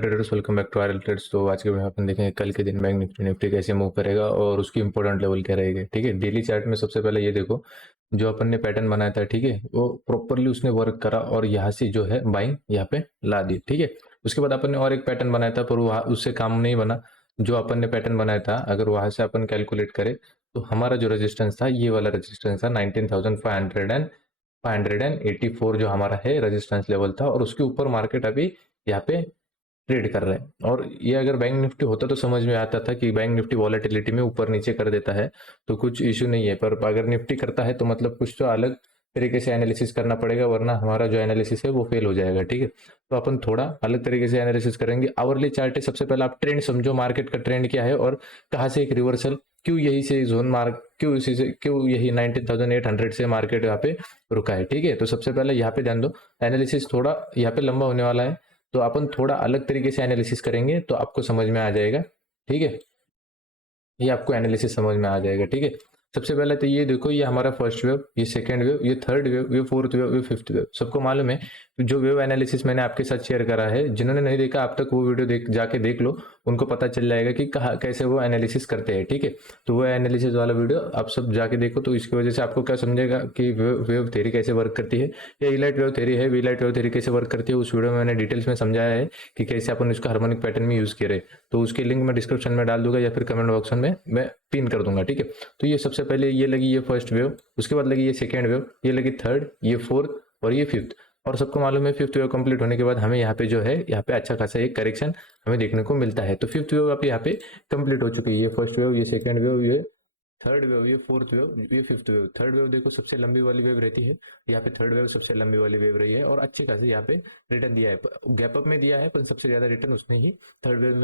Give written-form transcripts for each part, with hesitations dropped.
Traders, welcome back to R Trades. तो आज के वीडियो में अपन देखेंगे कल के दिन बैंक निफ्टी कैसे मूव करेगा और उसकी इंपॉर्टेंट लेवल क्या रहेगी। ठीक है, डेली चार्ट में सबसे पहले ये देखो, जो अपन ने पैटर्न बनाया था, ठीक है, वो प्रॉपरली उसने वर्क करा और यहाँ से जो है बाइंग यहाँ पे ला दी। ठीक है, उसके बाद अपन ने और एक पैटर्न बनाया था पर वहाँ उससे काम नहीं बना। जो अपन ने पैटर्न बनाया था, अगर वहां से अपन कैलकुलेट करें तो हमारा जो रेजिस्टेंस था, ये वाला रेजिस्टेंस था 19,584 जो हमारा है रेजिस्टेंस लेवल था, और उसके ऊपर मार्केट अभी यहाँ पे ट्रेड कर रहे हैं। और ये अगर बैंक निफ्टी होता तो समझ में आता था कि बैंक निफ्टी वॉलेटिलिटी में ऊपर नीचे कर देता है तो कुछ इश्यू नहीं है, पर अगर निफ्टी करता है तो मतलब कुछ तो अलग तरीके से एनालिसिस करना पड़ेगा, वरना हमारा जो एनालिसिस है वो फेल हो जाएगा। ठीक है, तो अपन थोड़ा अलग तरीके से एनालिसिस करेंगे। आवरली चार्ट है, सबसे पहले आप ट्रेंड समझो, मार्केट का ट्रेंड क्या है और कहाँ से एक रिवर्सल, क्यों यही से जोन मार्क, क्यों इसी से, क्यों यही 19,800 से मार्केट यहाँ पे रुका है। ठीक है, तो सबसे पहले यहाँ पे ध्यान दो, एनालिसिस थोड़ा यहाँ पे लंबा होने वाला है तो अपन थोड़ा अलग तरीके से एनालिसिस करेंगे तो आपको समझ में आ जाएगा। ठीक है, ये आपको एनालिसिस समझ में आ जाएगा। ठीक है, सबसे पहले तो ये देखो, ये हमारा फर्स्ट वेव, ये सेकंड वेव, ये थर्ड वेव, ये फोर्थ वेव, ये फिफ्थ वेव। सबको मालूम है जो वेव एनालिसिस मैंने आपके साथ शेयर करा है, जिन्होंने नहीं देखा आप तक वो वीडियो जाके देख लो, उनको पता चल जाएगा कि कहाँ कैसे वो एनालिसिस करते हैं। ठीक है, तो वो एनालिसिस वाला वीडियो आप सब जाके देखो, तो इसकी वजह से आपको क्या समझेगा कि वेव थ्योरी कैसे वर्क करती है, या इलाइट वेव थ्योरी है, वीलाइट वेव थ्योरी कैसे वर्क करती है। उस वीडियो में मैंने डिटेल्स में समझाया है कि कैसे अपन इसको हार्मोनिक पैटर्न में यूज करे, तो उसकी लिंक मैं डिस्क्रिप्शन में डाल दूंगा या फिर कमेंट बॉक्स में मैं पिन कर दूंगा। ठीक है, तो ये सबसे पहले ये लगी ये फर्स्ट वेव, उसके बाद लगी ये सेकेंड वेव, ये लगी थर्ड, ये फोर्थ और ये फिफ्थ। और सबको मालूम है फिफ्थ वेव कंप्लीट होने के बाद हमें यहाँ पे जो है, यहाँ पे अच्छा खासा एक करेक्शन हमें देखने को मिलता है। तो फिफ्थ वेव अब यहाँ पे कंप्लीट हो चुकी है, ये फर्स्ट वेव, ये सेकेंड वेव, ये थर्ड वेव, ये फोर्थ वेव, ये फिफ्थ वेव। थर्ड वेव देखो सबसे लंबी वाली वेव रहती है, यहाँ पे थर्ड वेव सबसे लंबी वाली वेव रही है और अच्छे खासे यहाँ पे रिटर्न दिया है, गैप अप में दिया है, पर सबसे ज्यादा रिटर्न उसने ही थर्ड वेव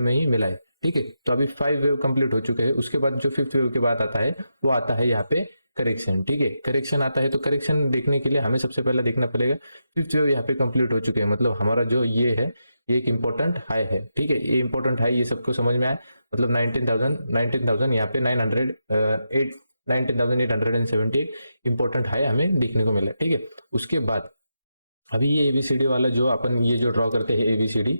में ही मिला है। ठीक है, तो अभी 5 वेव कंप्लीट हो चुके हैं। उसके बाद जो फिफ्थ वेव के बाद आता है वो आता है यहाँ पे करेक्शन। ठीक है, करेक्शन आता है, तो करेक्शन देखने के लिए हमें सबसे पहले देखना पड़ेगा फिफ्थ वेव यहाँ पे कंप्लीट हो चुके हैं, मतलब हमारा जो ये है ये एक इंपॉर्टेंट हाई है। ठीक है, ये इंपॉर्टेंट हाई, ये सबको समझ में आया, मतलब 19,000 यहाँ पे 19,870 इंपॉर्टेंट हाई हमें देखने को मिला। ठीक है, उसके बाद अभी ये एबीसीडी वाला जो अपन ये जो ड्रॉ करते हैं एबीसीडी,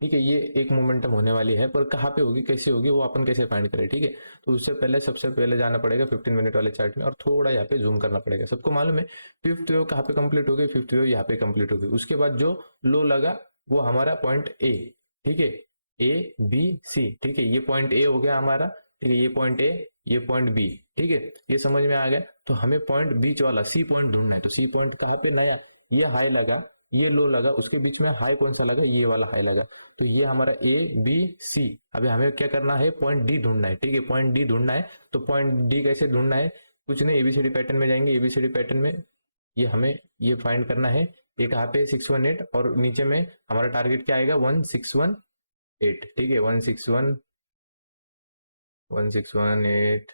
ठीक है, ये एक मोमेंटम होने वाली है, पर कहाँ पे होगी, कैसे होगी, वो अपन कैसे फाइंड करें। ठीक है, तो उससे पहले सबसे पहले जाना पड़ेगा 15 मिनट वाले चार्ट में और थोड़ा यहाँ पे जूम करना पड़ेगा। सबको मालूम है फिफ्थ वेव कहाँ पे कंप्लीट हो गई, फिफ्थ वेव यहाँ पे कंप्लीट हो गई। उसके बाद जो लो लगा वो हमारा पॉइंट ए, ठीक है, ए बी सी। ठीक है, ये पॉइंट ए हो गया हमारा, ठीक है, ये पॉइंट ए, ये पॉइंट बी। ठीक है, ये समझ में आ गया, तो हमें पॉइंट बीच वाला सी पॉइंट ढूंढना है। तो सी पॉइंट कहाँ पे लगा, ये हाई लगा, ये लो लगा, उसके बीच में हाई कौन सा लगा, ये वाला हाई लगा, तो ये हमारा ए बी सी। अभी हमें क्या करना है, पॉइंट डी ढूंढना है। ठीक है, पॉइंट डी ढूंढना है, तो पॉइंट डी कैसे ढूंढना है, कुछ नहीं, एबीसीडी पैटर्न में जाएंगे, एबीसीडी पैटर्न में ये हमें ये फाइंड करना है। एक यहाँ पे 618 और नीचे में हमारा टारगेट क्या आएगा, 1618। ठीक है, 1618,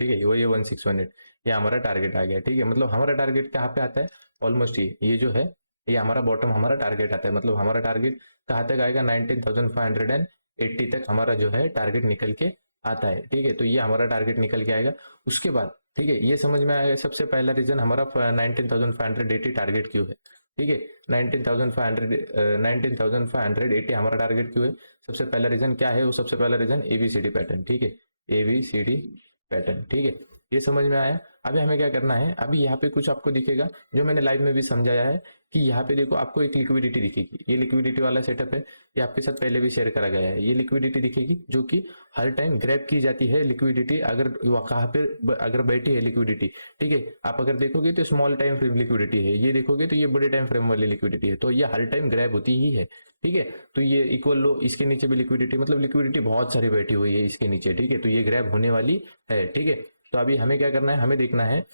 ठीक है, वो ये 1618, ये हमारा टारगेट आ गया। ठीक है, मतलब हमारा टारगेट कहाँ पे आता है, ऑलमोस्ट ये जो है, ये हमारा बॉटम हमारा टारगेट आता है, मतलब हमारा टारगेट कहाँ तक आएगा, 19,580 तक हमारा जो है टारगेट निकल के आता है। ठीक है, तो ये हमारा टारगेट निकल के आएगा। उसके बाद ठीक है, ये समझ में आएगा, सबसे पहला रीजन हमारा 19,580 टारगेट क्यों है। ठीक है, 19,580 हमारा टारगेट क्यों है, सबसे पहला रीजन क्या है, वो सबसे पहला रीजन एबीसीडी पैटर्न। ठीक है, एबीसीडी पैटर्न। ठीक है, ये समझ में आया। अभी हमें क्या करना है, अभी यहाँ पे कुछ आपको दिखेगा जो मैंने लाइव में भी समझाया है, कि यहाँ पे देखो आपको एक लिक्विडिटी दिखेगी, ये लिक्विडिटी वाला सेटअप है, ये आपके साथ पहले भी शेयर करा गया है। ये लिक्विडिटी दिखेगी जो कि हर टाइम ग्रैब की जाती है लिक्विडिटी, अगर कहाँ पे अगर बैठी है लिक्विडिटी। ठीक है, आप अगर देखोगे तो स्मॉल टाइम फ्रेम लिक्विडिटी है, ये देखोगे तो ये बड़े टाइम फ्रेम वाली लिक्विडिटी है, तो ये हर टाइम ग्रैब होती ही है। ठीक है, तो ये इक्वल लो, इसके नीचे भी लिक्विडिटी, मतलब लिक्विडिटी बहुत सारी बैठी हुई है इसके नीचे। ठीक है, तो ये ग्रैब होने वाली है। ठीक है, तो अभी हमें क्या करना है, हमें देखना है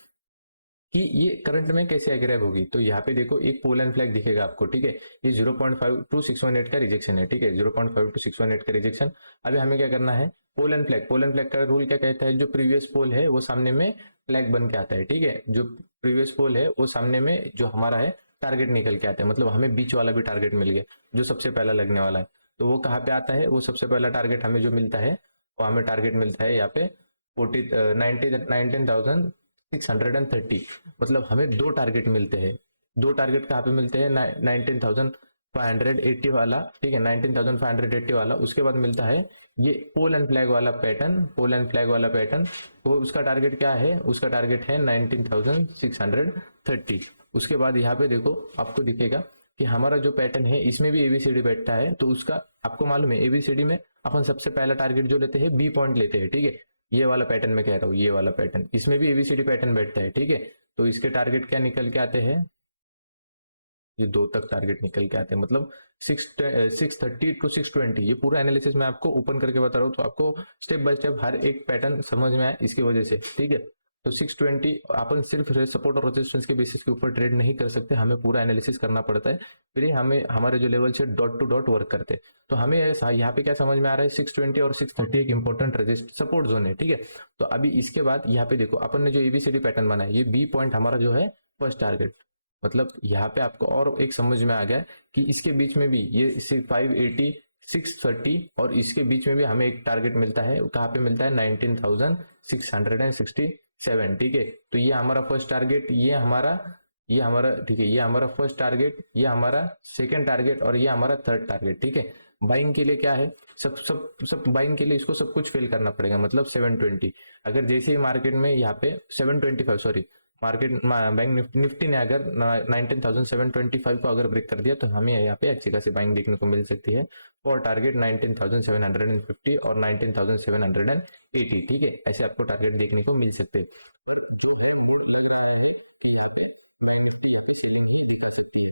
कि ये करंट में कैसे ग्रैब होगी। तो यहाँ पे देखो एक पोल एंड फ्लैग दिखेगा आपको। ठीक है, ये 0.5 टू 618 का रिजेक्शन है। ठीक है, 0.5 टू 618 का रिजेक्शन। अभी हमें क्या करना है, pole and flag, pole and flag का रूल क्या कहता है, जो प्रीवियस पोल है वो सामने में फ्लैग बन के आता है। ठीक है, जो प्रीवियस पोल है वो सामने में जो हमारा है टारगेट निकल के आता है, मतलब हमें बीच वाला भी टारगेट मिल गया जो सबसे पहला लगने वाला है। तो वो कहाँ पे आता है, वो सबसे पहला टारगेट हमें जो मिलता है, वो हमें टारगेट मिलता है यहाँ पे 19,630, मतलब हमें दो टारगेट मिलते हैं। दो टारगेट कहाँ पे मिलते हैं, 19,000 580 वाला, ठीक है, 19,580 वाला। उसके बाद मिलता है ये पोल एंड फ्लैग वाला पैटर्न, पोल एंड फ्लैग वाला पैटर्न। वो उसका टारगेट क्या है, उसका टारगेट है 19,630। उसके बाद यहाँ पे देखो आपको दिखेगा कि हमारा जो पैटर्न है इसमें भी एबीसीडी बैठता है, तो उसका आपको मालूम है एबीसीडी में अपन सबसे पहला टारगेट जो लेते हैं बी पॉइंट लेते हैं, ठीक है। ये वाला पैटर्न में कह रहा हूँ, ये वाला पैटर्न, इसमें भी एबीसीडी पैटर्न बैठता है, ठीक है। तो इसके टारगेट क्या निकल के आते हैं, ये 2 तक टारगेट निकल के आते हैं, मतलब 630 टू 620। ये पूरा एनालिसिस मैं आपको ओपन करके बता रहा हूँ, तो आपको स्टेप बाय स्टेप हर एक पैटर्न समझ में आए इसकी वजह से, ठीक है। तो 620 अपन सिर्फ सपोर्ट और रेजिस्टेंस के बेसिस के ऊपर ट्रेड नहीं कर सकते, हमें पूरा एनालिसिस करना पड़ता है, फिर हमें हमारे जो लेवल से डॉट टू डॉट वर्क करते हैं। तो हमें यहाँ पे क्या समझ में आ रहा है, 620 और 630 एक इंपॉर्टेंट रेजिस्ट सपोर्ट जोन है, ठीक है। तो अभी इसके बाद यहाँ पे देखो अपन ने जो एबीसीडी पैटर्न बनाया, ये बी पॉइंट हमारा जो है फर्स्ट टारगेट, मतलब यहाँ पे आपको और एक समझ में आ गया कि इसके बीच में भी ये 580 630 और इसके बीच में भी हमें एक टारगेट मिलता है, कहाँ पे मिलता है 19,667, ठीक है। तो ये हमारा फर्स्ट टारगेट, ये हमारा ठीक है, ये हमारा फर्स्ट टारगेट, ये हमारा सेकंड टारगेट और ये हमारा थर्ड टारगेट, ठीक है। बाइंग के लिए क्या है, सब सब सब बाइंग के लिए इसको सब कुछ फिल करना पड़ेगा, मतलब 720। अगर जैसे ही मार्केट में यहाँ पे 725, सॉरी, मार्केट बैंक निफ्टी ने अगर 19,725 को अगर ब्रेक कर दिया तो हमें यहाँ पे अच्छी खासी बाइंग देखने को मिल सकती है फॉर टारगेट 19,750 और 19,780, ठीक है। ऐसे आपको टारगेट देखने को मिल सकते हैं, पर जो है वो लग रहा है यहाँ पे बैंक निफ्टी सेलिंग ही दिख सकती है,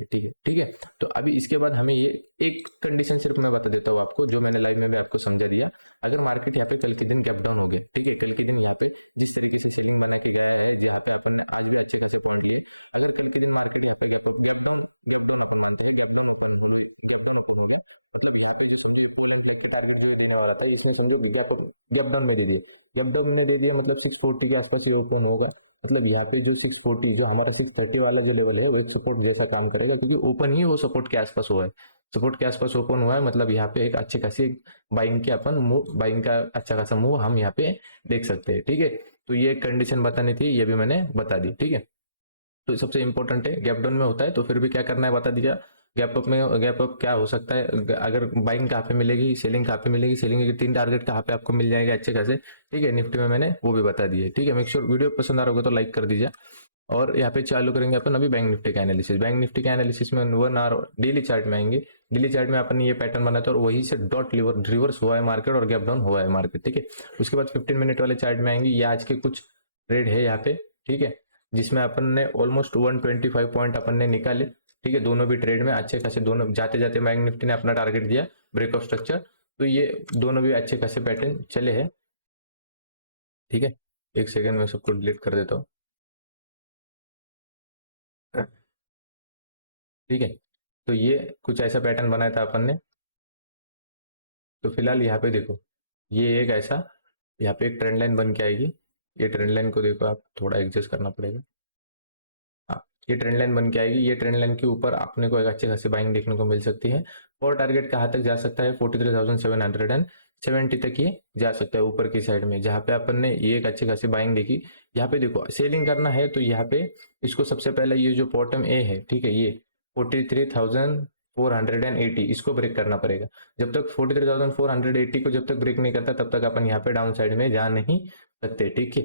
ठीक है। तो अभी इसके बाद हमें ये एक कंडीशन सिर्फ मैं बता देता हूँ आपको, जो मैंने लाइव में आपको समझा दिया। अगर मार्केट यहाँ पे कल के दिन गैप डाउन हो गया, ठीक है, कल के दिन यहाँ पे जिस तरीके से सेलिंग बना के गया है, यहाँ पे अपन ने आज भी अच्छे खासे पॉइंट लिए। अगर कल के दिन मार्केट यहाँ पे गैप डाउन अपन मानते हैं, गैप डाउन ओपन हो गया, मतलब यहाँ पे जो समझो इक्विवेलेंट के टारगेट जो देने वाला था, इसमें समझो गैप डाउन में दे दिए, गैप डाउन ने दे दिया, मतलब 640 के आसपास ये ओपन होगा। मतलब यहाँ पे जो 640, जो हमारा 630 वाला जो लेवल है वो एक सपोर्ट जैसा काम करेगा, क्योंकि ओपन ही वो सपोर्ट के आसपास हुआ है, सपोर्ट के आसपास ओपन हुआ है, मतलब यहाँ पे एक अच्छी खासी बाइंग के अपन मूव, बाइंग का अच्छा खासा मूव हम यहाँ पे देख सकते हैं, ठीक है। तो ये कंडीशन बतानी थी, ये भी मैंने बता दी, ठीक है। तो सबसे इंपॉर्टेंट है, गैप डाउन में होता है तो फिर भी क्या करना है बता दिया। गैप अप में, गैप अप क्या हो सकता है, अगर बाइंग कहाँ पे मिलेगी, सेलिंग कहाँ पे मिलेगी, सेलिंग के 3 टारगेट कहाँ पे आपको मिल जाएंगे अच्छे खासे, ठीक है। निफ्टी में मैंने वो भी बता दिए, ठीक है। मेक श्योर वीडियो पसंद आ रहा होगा तो लाइक कर दीजिए। और यहाँ पे चालू करेंगे अपन अभी बैंक निफ्टी का एनालिसिस। बैंक निफ्टी का एनालिसिस में 1 आवर डेली चार्ट में आएंगे। डेली चार्ट में अपन ये पैटर्न बनाते हैं और वही से डॉट रिवर्स हुआ है मार्केट और गैप डाउन हुआ है मार्केट, ठीक है। उसके बाद 15 मिनट वाले चार्ट में आएंगे, ये आज के कुछ ट्रेड है यहाँ पे, ठीक है, जिसमें अपन ने ऑलमोस्ट 125 पॉइंट अपन ने निकाले, ठीक है। दोनों भी ट्रेड में अच्छे खासे, दोनों जाते जाते बैंक निफ्टी ने अपना टारगेट दिया ब्रेक ऑफ स्ट्रक्चर, तो ये दोनों भी अच्छे खासे पैटर्न चले हैं, ठीक है। एक सेकेंड में सबको डिलीट कर देता हूँ, ठीक है। तो ये कुछ ऐसा पैटर्न बनाया था अपन ने। तो फिलहाल यहाँ पे देखो, ये एक ऐसा यहाँ पे एक ट्रेंड लाइन बन के आएगी। ये ट्रेंड लाइन को देखो, आप थोड़ा एडजस्ट करना पड़ेगा, हाँ, ये ट्रेंड लाइन बन के आएगी। ये ट्रेंड लाइन के ऊपर अपने को एक अच्छी खासी बाइंग देखने को मिल सकती है और टारगेट कहाँ तक जा सकता है, 43,770 तक ये जा सकता है ऊपर की साइड में, जहाँ पे अपन ने ये एक अच्छी खासी बाइंग देखी। यहाँ पे देखो सेलिंग करना है तो यहाँ पे इसको सबसे पहले ये जो बॉटम ए है, ठीक है, ये 43,480 इसको ब्रेक करना पड़ेगा। जब तक 43,480 को जब तक ब्रेक नहीं करता तब तक अपन यहाँ पे डाउन साइड में जा नहीं सकते, ठीक है।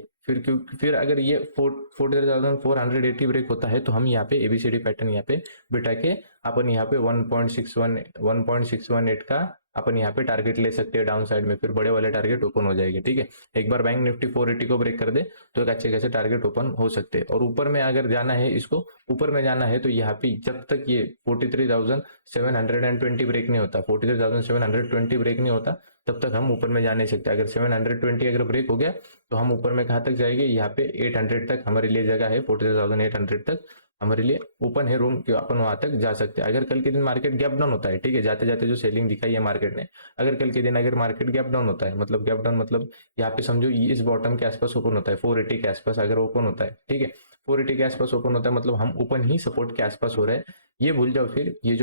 फिर अगर ये 43,480 ब्रेक होता है तो हम यहाँ पे एबीसीडी पैटर्न यहाँ पे बिठा के अपन यहाँ पे 1.618 का अपन यहाँ पे टारगेट ले सकते हैं डाउन साइड में, फिर बड़े वाले टारगेट ओपन हो जाएंगे, ठीक है। एक बार बैंक निफ्टी 480 को ब्रेक कर दे तो एक अच्छे खासे टारगेट ओपन हो सकते हैं। और ऊपर में अगर जाना है, इसको ऊपर में जाना है तो यहाँ पे जब तक ये 43,720 ब्रेक नहीं होता, 43,720 ब्रेक नहीं होता तब तक हम ऊपर में जा नहीं सकते। अगर 720 अगर ब्रेक हो गया तो हम ऊपर में कहाँ तक जाएंगे, यहाँ पे 800 तक हमारे लिए जगह है, 43,800 तक हमारे लिए ओपन है रूम, अपन वहां तक जा सकते हैं। अगर कल के दिन मार्केट गैप डाउन होता है, ठीक है, जाते जाते जो सेलिंग दिखाई है मार्केट ने, अगर कल के दिन अगर मार्केट गैप डाउन होता है, मतलब गैप डाउन मतलब यहाँ पे समझो इस बॉटम के आसपास ओपन होता है, 480 के आसपास अगर ओपन होता है, ठीक है, 480 के आसपास ओपन होता है, मतलब हम ओपन ही सपोर्ट के आसपास हो रहे हैं। ये भूल जाओ, फिर ये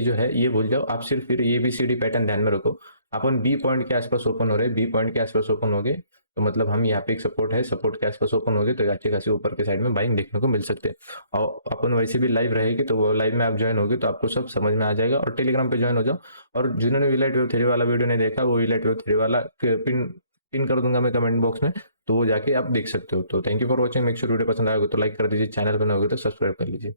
जो है ये भूल जाओ आप, सिर्फ फिर ये ABCD पैटर्न ध्यान में रखो। अपन बी पॉइंट के आसपास ओपन हो रहे हैं, बी पॉइंट के आसपास ओपन हो गए तो मतलब हम यहाँ पे एक सपोर्ट है, सपोर्ट के आसपास ओपन होगी तो अच्छी खासी ऊपर के साइड में बाइंग देखने को मिल सकते हैं। और अपन वैसे भी लाइव रहेगी तो वो लाइव में आप ज्वाइन होगी तो आपको सब समझ में आ जाएगा। और टेलीग्राम पे ज्वाइन हो जाओ। और जिन्होंने विलाइट वेव थ्योरी वाला वीडियो नहीं देखा, वो विलाइट वेव थ्योरी वाला पिन पिन कर दूंगा मैं कमेंट बॉक्स में, तो वो जाके आप देख सकते हो। तो thank you for watching. Make sure video पसंद आएगा तो लाइक कर दीजिए, चैनल पर नए होगे तो सब्सक्राइब कर लीजिए।